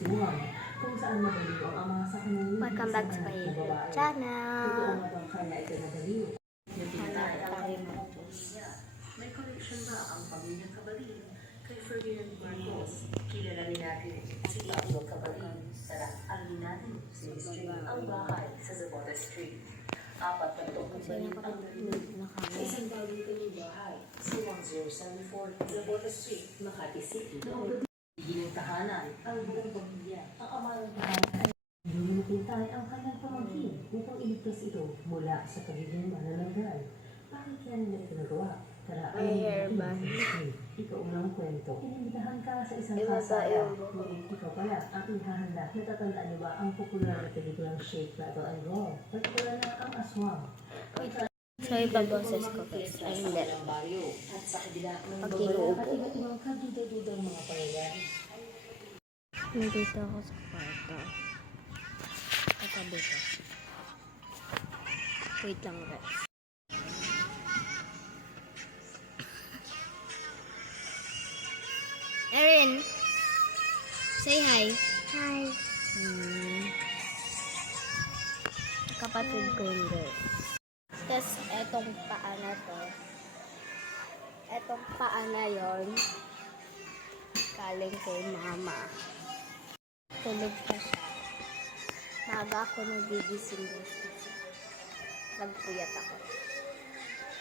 Sinuwang, kung saan madaliw ang ama sa kanyang Welcome back to my channel. Ito ang mabangkay na ito madaliw. May connection ba ang pamilyang Cabalin kay Ferdinand Marcos? Kilala natin si Pablo Cabalin. Tara, alin natin si Street ang bahay sa Zapata Street. 4 na itong Cabalin ang naliw sa isang bagong kanyang bahay sa 1074 Zapata Street, Makati City. Ginang tahanan ang buong pamilya. Ang ama ng tahanan ay hinihintay ang kanyang pamangkin upang iligtas ito mula sa pagiging manananggal. Bakit kaya nila ito nagawa? Tara, ikaw unang kwento. Inimbitahan ka sa isang kasaya. Ngunit ikaw pala ang ihahanda. Natatandaan niyo ba ang popular na pelikulang Shake, Rattle and Roll? Partikular na ang aswang. So, iba boses ko guys. Ay, hindi. At sa kabila ng Pag babae at iba't-ibang kaduda-dudang mga pangyayari. Nandito ako sa kwarto. Katabi ko. Wait lang guys. Erin! Say hi. Hi. Kapatid ko yun guys. Tapos etong paa na to. Etong paa na yun. Galing kay mama. Tulog pa siya. Maaga ako nagigising guys. Nagpuyat ako.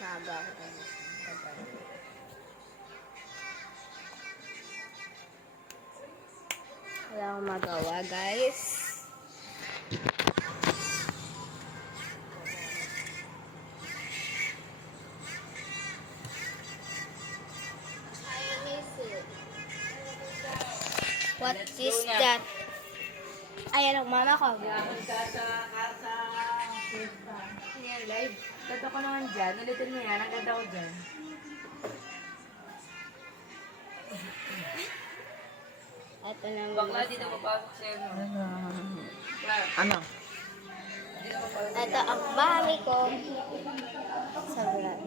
Maaga ako nagigising. Wala akong magawa guys. What is that? Ayan ang mama ko. Yan, live. Ganda ko naman dyan. Ulitin mo yan. Ang ganda ko dyan. Ito naman. Bakla, di na mapasok sa'yo, no? Ano? Ito ang mami ko. Sa vlog.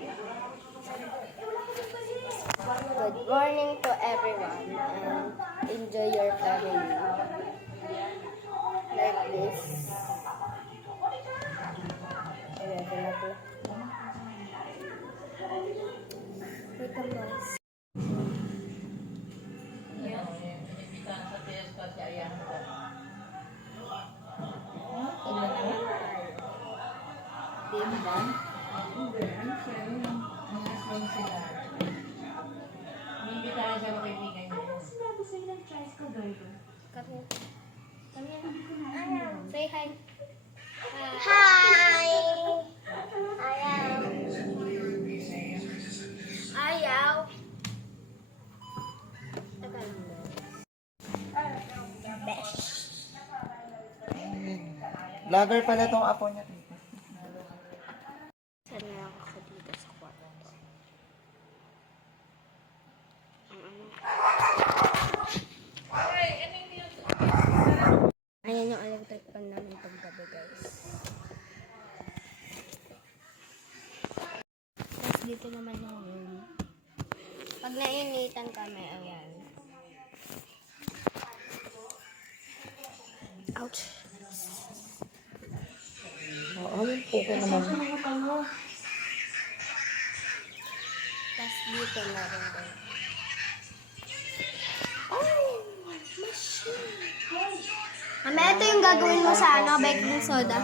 Good morning to everyone and enjoy your family. Like this. Ayan, pala. Wait lang guys. Say hi. Hi. Ayaw. Vlogger pala tong apo niya. Saan na lang ako dito sa kwarto? Ayan yung electric pan namin paggabi guys. Tapos dito naman yung room. Pag nainitan kami, ayan. Ouch! Oo, yung puko naman. Tapos dito na rin guys. Oh! Machine! Mamaya ito yung gagawin mo sa ano, baking soda.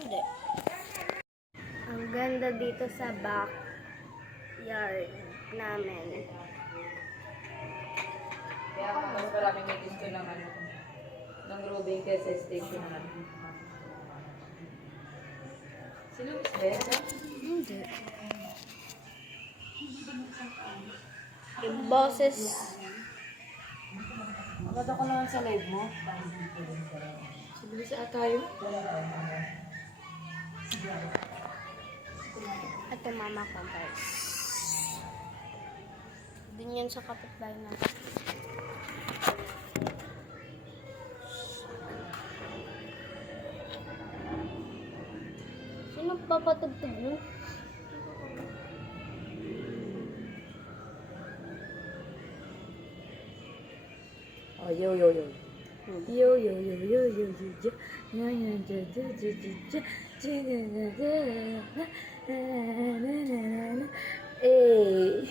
Hindi. Ang ganda dito sa backyard namin. Kaya mas maraming may gusto ng ano. Ng Rubing kaysa station na. Sino is Besa? Hindi. Yung boses. Maganda ko naman sa live mo. Sabi sa atayo. Ito mama ko guys. Din yan sa kapitbahay natin. magpapatugtog nun. Oh, yo, yo, yo. Yo, yo, yo, yo, yo, yo, yo. Yo, yo, yo, yo, yo, yo, yo. Eh.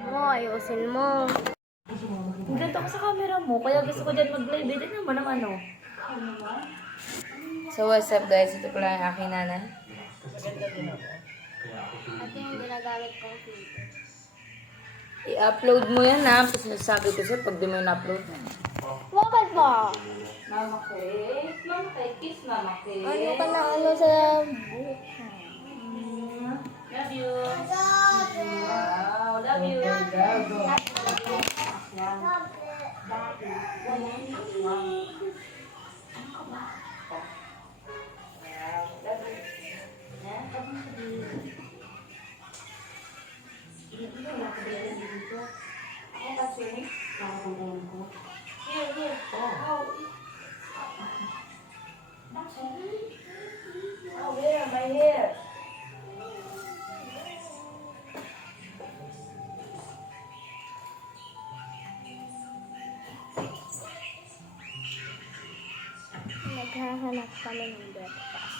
Oo, ayusin mo. Ang ganda ko sa camera mo, kaya gusto ko dyan mag-live. Hindi naman ang ano. So what's up guys? Ito pala yung aking nanay. At yung ginagamit kong filter. I-upload mo yan ha. Tapos nasabi ko sa'yo pag di mo na-upload. Bakit ba? Mama Kay. Mama Kay. Kiss Mama Kay. Ano ka na ano sa buhok? Love you. Wow, love you. Oh, where? My hair. Naghahanap kami ng breakfast.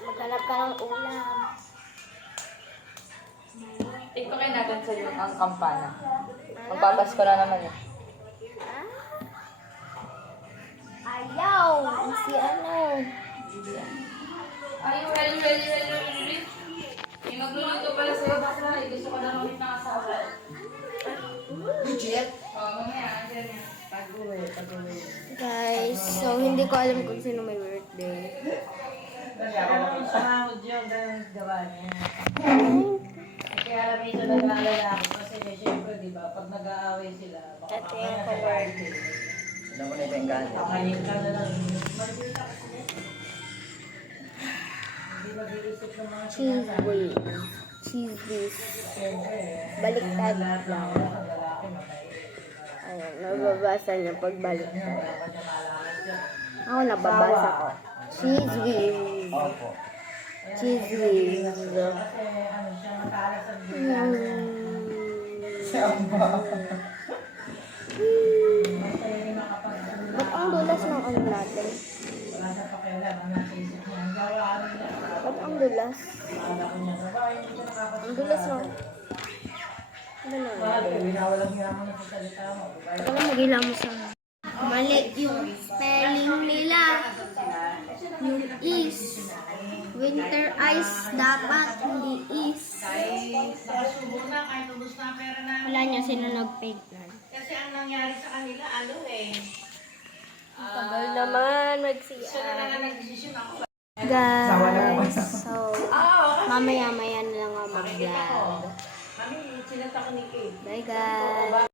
Maghanap ka ng ulam. Ipakain natin sa iyo ang kampana. Magpapasko na naman eh. Ayaw! Si ano? Ay, ready. May magluluto pala sa'yo bakla. Gusto ko lang ulit ng asawa. Legit? Oo, mamaya. Andyan yan. Guys, so hindi ko alam kung sino may birthday. Sahod yun, ganun gawa niya. Kaya alam ito nag-aalala ako kasi siyempre, di ba, pag nag-aaway sila, baka Ito yung cover. Alam mo na yung ganyan. makayin ka na lang. Hindi mag-iisip ng mga Cheese whiz. Cheese whiz. Baliktad lang. lalaki, mabait. Ayan, nababasa niya pag baliktad. Ako nababasa ko. Cheese whiz. Opo. Cheese whiz. Kasi ano siya, matalas ang basta yung makapag-ano Ba't ang dulas ng ano natin? wala sa pakialam, ang nasa isip niya. Ang gawa, ano niya, Ba't ang dulas? akala ko niya, babae, hindi ko nakakasama. Ang dulas ng... Ganun. Binawalang niya mo na sa salita mo. Babae, Ikaw lang mag mo sa... Mali yung spelling nila. Yung is. Winter ice dapat, hindi is. nakasubo na, kahit ubus na ang pera na. Wala niya sino nag-paint na. Kasi ang nangyari sa kanila, ano eh. Tagal naman Siya na mag-CR. lang ang nag-decision ako. Guys, so Okay. mamaya-maya na lang ako mag-vlog. Kami, sinata ko ni Kate. Bye guys!